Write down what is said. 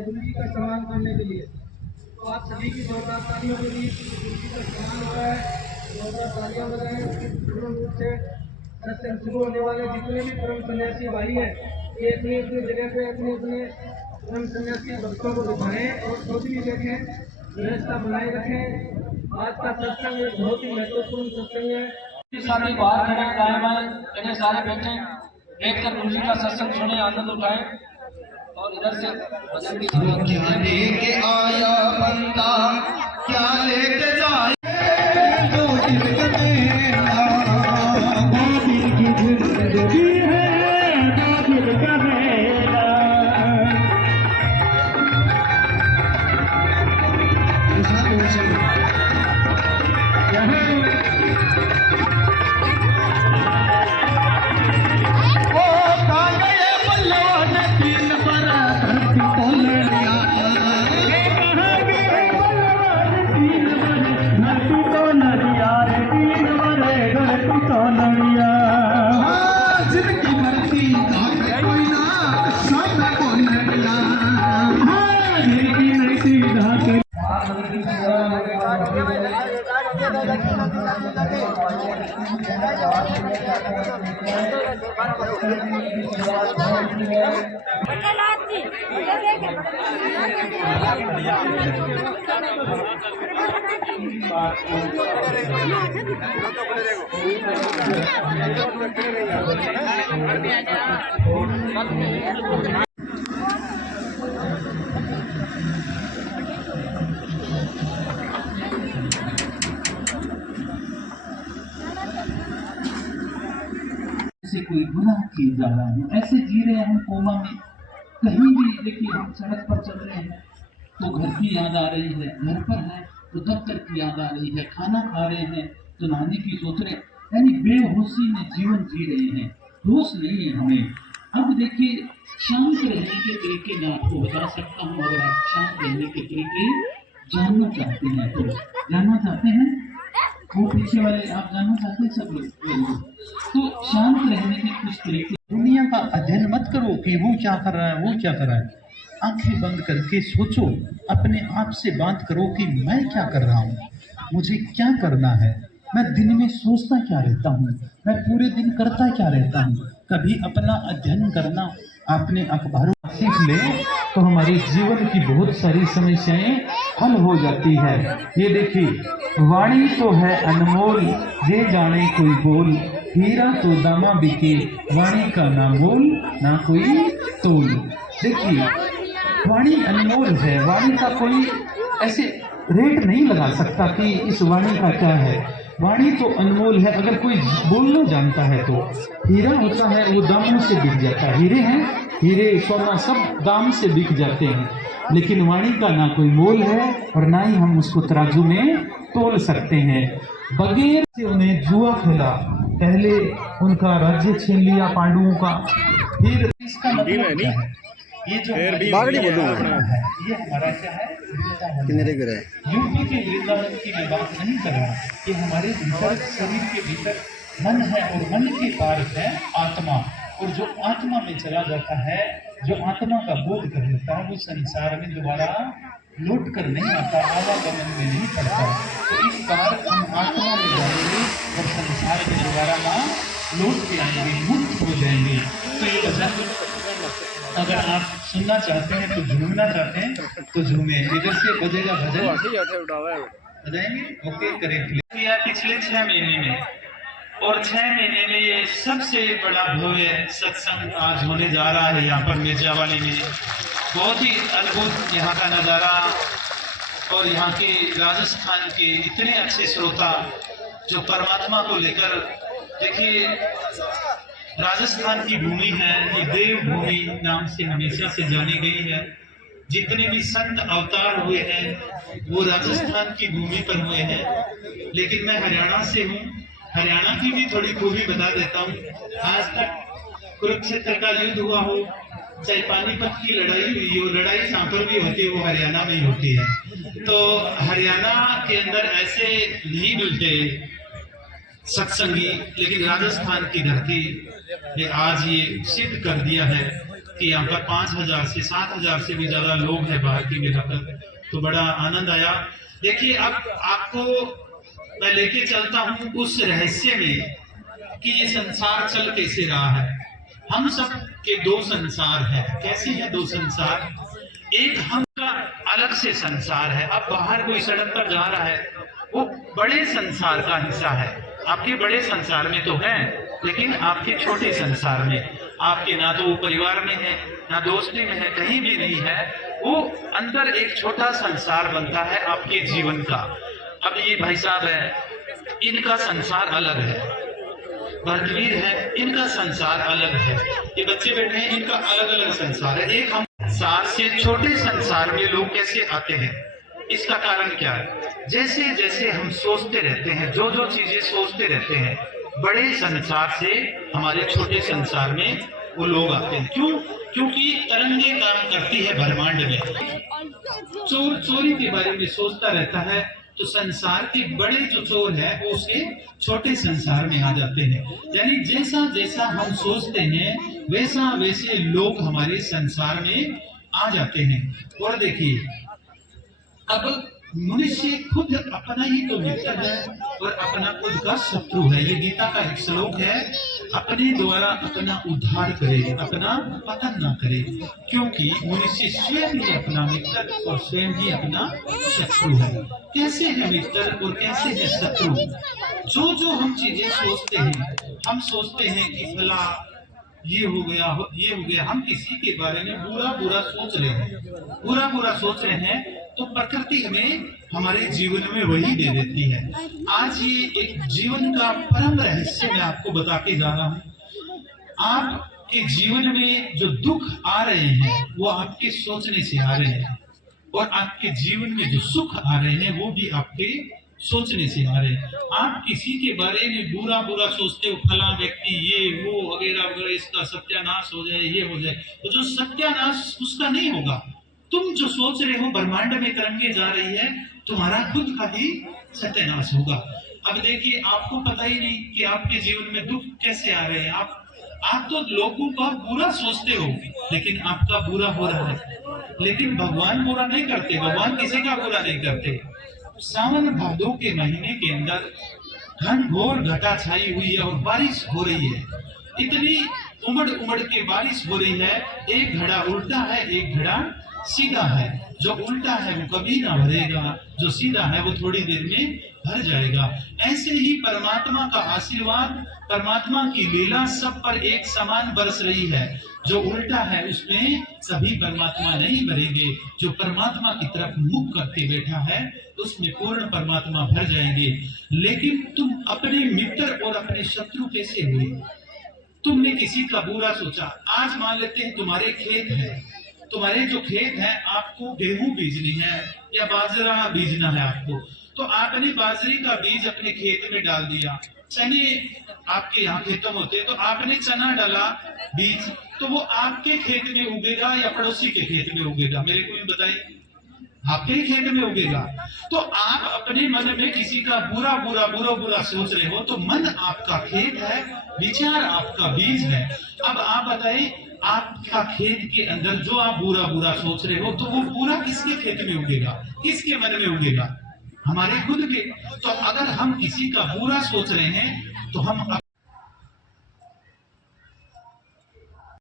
गुरुजी का सम्मान करने के लिए तो आप सभी की जोरदार तालियों के लिए गुरुजी का सम्मान हो रहा है। जोरदार तालियां बजाएं। पूर्ण रूप से सत्संग शुरू होने वाले जितने भी परम सन्यासी भाई हैं ये अपनी अपनी जगह पे अपने अपने परम सन्यासी भक्तों को दिखाएं और खुद भी देखें, व्यवस्था बनाए रखें। आज का सत्संग एक बहुत ही महत्वपूर्ण सत्संग है। सारे बाहर खड़े कायम सारे बैठे देखकर गुरुजी का सत्संग सुने, आनंद उठाएं और इधर से क्या लेके आया बंदा, क्या लेके जाए दो दिन का मेला, दादिर की जिंदगी है दादिर का मेला। से कोई गुनाह किए जा रहा है, ऐसे जी रहे हैं हम कोमा में। कहीं भी देखिए हम सड़क पर चल रहे हैं तो घर की याद आ रही है, घर पर है तो दफ्तर की याद आ रही है, खाना खा रहे हैं तो नानी की सोच रहे हैं, यानी बेहोशी में जीवन जी रहे हैं। होश नहीं है हमें। अब देखिए शांत रहने के तरीके मैं आपको बता सकता हूँ। अगर आप शांत रहने के तरीके जानना चाहते हैं तो जानना चाहते हैं, वो पीछे वाले आप जानना चाहते हैं सब लोग। तो शांत रहने के कुछ तरीके। दुनिया का अध्ययन मत करो कि वो क्या कर रहा है, वो क्या कर रहा है। आंखें बंद करके सोचो, अपने आप से बात करो कि मैं क्या कर रहा हूँ, मुझे क्या करना है, मैं दिन में सोचता क्या रहता हूँ, मैं पूरे दिन करता क्या रहता हूँ। कभी अपना अध्ययन करना, अपने अखबारों सीख ले तो हमारे जीवन की बहुत सारी समस्याएं हल हो जाती है। ये देखिए, वाणी तो है अनमोल, ये जाने कोई बोल, हीरा तो दामा बिके, वाणी का ना मोल ना कोई तोल। देखिए वाणी अनमोल है, वाणी का कोई ऐसे रेट नहीं लगा सकता कि इस वाणी का क्या है। वाणी तो अनमोल है, अगर कोई बोलना जानता है तो। हीरा होता है वो दामों से बिक जाता है, हीरे हैं, हीरे सोना सब दाम से बिक जाते हैं, लेकिन वाणी का ना कोई मोल है और ना ही हम उसको तराजू में तोल सकते हैं। बगैर से उन्हें जुआ खेला, पहले उनका राज्य छीन लिया पांडवों का, फिर इसका मतलब क्या है? ये जो बागड़ी बोलूँ मैं। है ये हमारा क्या है वृंदावन। कितने गिरे यूपी के वृंदावन की मैं बात नहीं कर रहा, ये हमारे भीतर शरीर के भीतर मन है और मन के पार है आत्मा, और जो आत्मा में चला जाता है, जो आत्मा का बोध कर लेता है, वो संसार में दोबारा लौट कर नहीं आता, आवागमन में नहीं पड़ता। तो इस बार हम आत्मा में जाएंगे और संसार में दोबारा ना लौट के आएंगे, मुक्त हो जाएंगे। तो ये भजन अगर आप सुनना चाहते हैं तो झूमना चाहते हैं तो झूमे, इधर से बजेगा भजन, बजाएंगे ओके करें। पिछले 6 महीने में और 6 महीने में ये सबसे बड़ा भव्य सत्संग आज होने जा रहा है यहाँ पर मिर्जावाली में। बहुत ही अद्भुत यहाँ का नज़ारा, और यहाँ के राजस्थान के इतने अच्छे श्रोता जो परमात्मा को लेकर, देखिए राजस्थान की भूमि है, ये देव भूमि नाम से हमेशा से जानी गई है। जितने भी संत अवतार हुए हैं वो राजस्थान की भूमि पर हुए हैं। लेकिन मैं हरियाणा से हूँ, हरियाणा की भी थोड़ी खूबी बता देता हूँ। आज तक कुरुक्षेत्र का युद्ध हुआ हो, चाहे पानीपत की लड़ाई हुई हो, लड़ाई जहाँ पर भी होती है वो हरियाणा में ही होती है। तो हरियाणा के अंदर ऐसे नहीं मिलते सत्संगी, लेकिन राजस्थान की धरती ने आज ये सिद्ध कर दिया है कि यहाँ पर 5000 से 7000 से भी ज्यादा लोग हैं बाहर की मिलाकर। तो बड़ा आनंद आया। देखिए अब आपको मैं लेके चलता हूँ उस रहस्य में कि ये संसार चल कैसे रहा है। हम सब के 2 संसार है। कैसे है 2 संसार? एक हम का अलग से संसार है। अब बाहर कोई सड़क पर जा रहा है, वो बड़े संसार का हिस्सा है। आपके बड़े संसार में तो है, लेकिन आपके छोटे संसार में, आपके ना तो वो परिवार में है, ना दोस्ती में है, कहीं भी नहीं है। वो अंदर एक छोटा संसार बनता है आपके जीवन का। अब ये भाई साहब है, इनका संसार अलग है। भरतवीर है, इनका संसार अलग है। ये बच्चे बैठे हैं, इनका अलग अलग संसार है। एक हम संसार से छोटे संसार में लोग कैसे आते हैं, इसका कारण क्या है? जैसे जैसे हम सोचते रहते हैं, जो जो चीजें सोचते रहते हैं, बड़े संसार से हमारे छोटे संसार में वो लोग आते हैं। क्यों? क्योंकि तरंगे काम करती है ब्रह्मांड में। चोर चोरी के बारे में सोचता रहता है, तो संसार के बड़े जो चोर है वो उसके छोटे संसार में आ जाते हैं। यानी जैसा जैसा हम सोचते हैं वैसा वैसे लोग हमारे संसार में आ जाते हैं। और देखिए अब मनुष्य खुद अपना ही तो मित्र है और अपना खुद का शत्रु है। ये गीता का एक श्लोक है, अपने द्वारा अपना उद्धार करे, अपना पतन न करे, क्योंकि मनुष्य स्वयं ही अपना मित्र और स्वयं ही अपना शत्रु है। कैसे है मित्र और कैसे है शत्रु? जो जो हम चीजें सोचते हैं, हम सोचते हैं कि फला ये हो गया, ये हो गया, हम किसी के बारे में बुरा बुरा सोच रहे हैं, बुरा बुरा सोच रहे हैं, तो प्रकृति हमें हमारे जीवन में वही दे देती है। आज ये एक जीवन का परम रहस्य मैं आपको बता के जा रहा हूँ। आपके जीवन में जो दुख आ रहे हैं वो आपके सोचने से आ रहे हैं, और आपके जीवन में जो सुख आ रहे हैं वो भी आपके सोचने से आ रहे हैं। आप किसी के बारे में बुरा बुरा सोचते हो, फला व्यक्ति ये वो वगैरह वगैरह, इसका सत्यानाश हो जाए, ये हो जाए, तो जो सत्यानाश उसका नहीं होगा। तुम जो सोच रहे हो ब्रह्मांड में तरंगे जा रही है, तुम्हारा खुद का ही सत्यानाश होगा। अब देखिए आपको पता ही नहीं कि आपके जीवन में दुख कैसे आ रहे हैं। आप तो लोगों का बुरा सोचते हो, लेकिन आपका बुरा हो रहा है। लेकिन भगवान बुरा नहीं करते, भगवान किसी का बुरा नहीं करते। सावन भादों के महीने के अंदर घनघोर घटा छाई हुई है और बारिश हो रही है। इतनी उमड़ उमड़ के बारिश हो रही है, एक घड़ा उल्टा है, एक घड़ा सीधा है। जो उल्टा है वो कभी ना भरेगा, जो सीधा है वो थोड़ी देर में भर जाएगा। ऐसे ही परमात्मा का आशीर्वाद, परमात्मा की लीला सब पर एक समान बरस रही है। जो उल्टा है उसमें कभी परमात्मा नहीं भरेंगे, जो परमात्मा की तरफ मुख करके बैठा है उसमें पूर्ण परमात्मा भर जाएंगे। लेकिन तुम अपने मित्र और अपने शत्रु कैसे हुए? तुमने किसी का बुरा सोचा। आज मान लेते हैं तुम्हारे खेत है, तुम्हारे जो खेत है, आपको गेहूं बीजनी है या बाजरा बीजना है आपको, तो आपने बाजरी का बीज अपने खेत में डाल दिया, चने आपके यहाँ खेतों में होते हैं, तो आपने चना डाला बीज, तो वो आपके खेत में उगेगा या पड़ोसी के खेत में उगेगा? मेरे को बताइए, आपके ही खेत में उगेगा। तो आप अपने मन में किसी का बुरा बुरा बुरा बुरा सोच रहे हो, तो मन आपका खेत है, विचार आपका बीज है। अब आप बताइए, आपका खेत के अंदर जो आप बुरा बुरा सोच रहे हो, तो वो बुरा किसके खेत में उगेगा, किसके मन में उगेगा? हमारे खुद के। तो अगर हम किसी का बुरा सोच रहे हैं तो हम